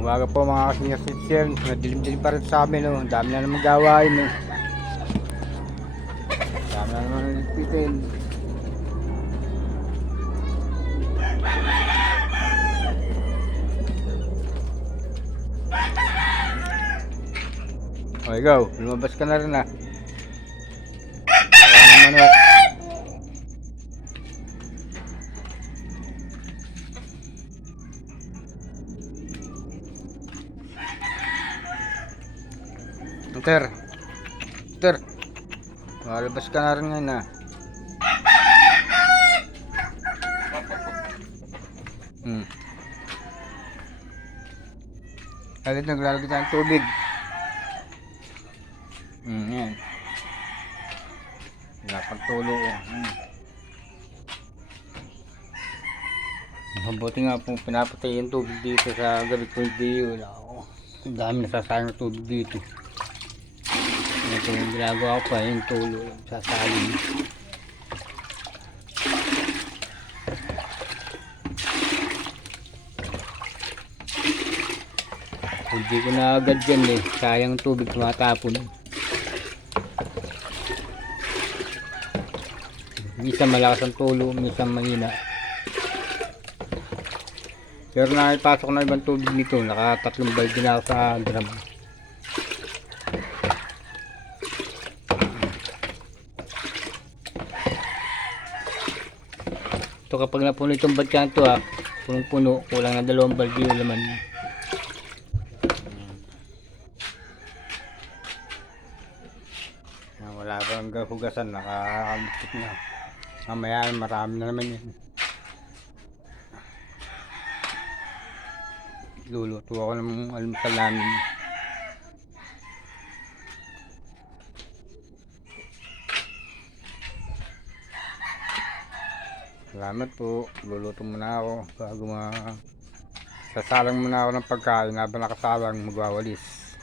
Umaga po mga kasingers citizen. Nadilim-dilim pa rin sa amin. Oh. Dami na naman gawain. Oh. Ang dami na naman nagpitin. O ikaw, lumabas ka na rin ah. Wala naman oh. Hunter. Hunter. Malabas ka na rin ngayon ah. Hmm. Agad naglalagay tayo ng tubig. Hmm, yan. Wala pang tulo. oh. Hmm. Mabuti nga po pinapatay yung tubig dito sa gabi ko hindi wala ako. Ang dami nasasayang ng tubig dito. Ito yung ginagawa ko pa yung tulo sasalin. Hindi ko na agad yan eh. Sayang tubig tumatapon. Minsan malakas ang tulo, minsan mahina. Pero nakipasok na ibang tubig nito. Nakatatlong balde na sa drum. Ito kapag napuno itong batyan to ha, punong-puno, kulang na dalawang balde yung laman. Ah, wala pa ang hugasan, nakakalipit na. Mamaya marami na naman yan. Luluto ako ng almusal namin. Salamat po. Luluto muna ako bago ma... Sasalang muna ako ng pagkain habang nakasalang magwawalis.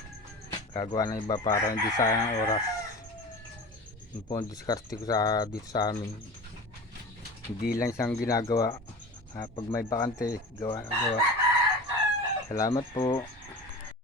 Gagawa ng iba para hindi sayang ang oras. Yun po ang diskarte ko sa, dito sa amin. Hindi lang siyang ginagawa. Ah, pag may bakante, gawa gawa. Salamat po.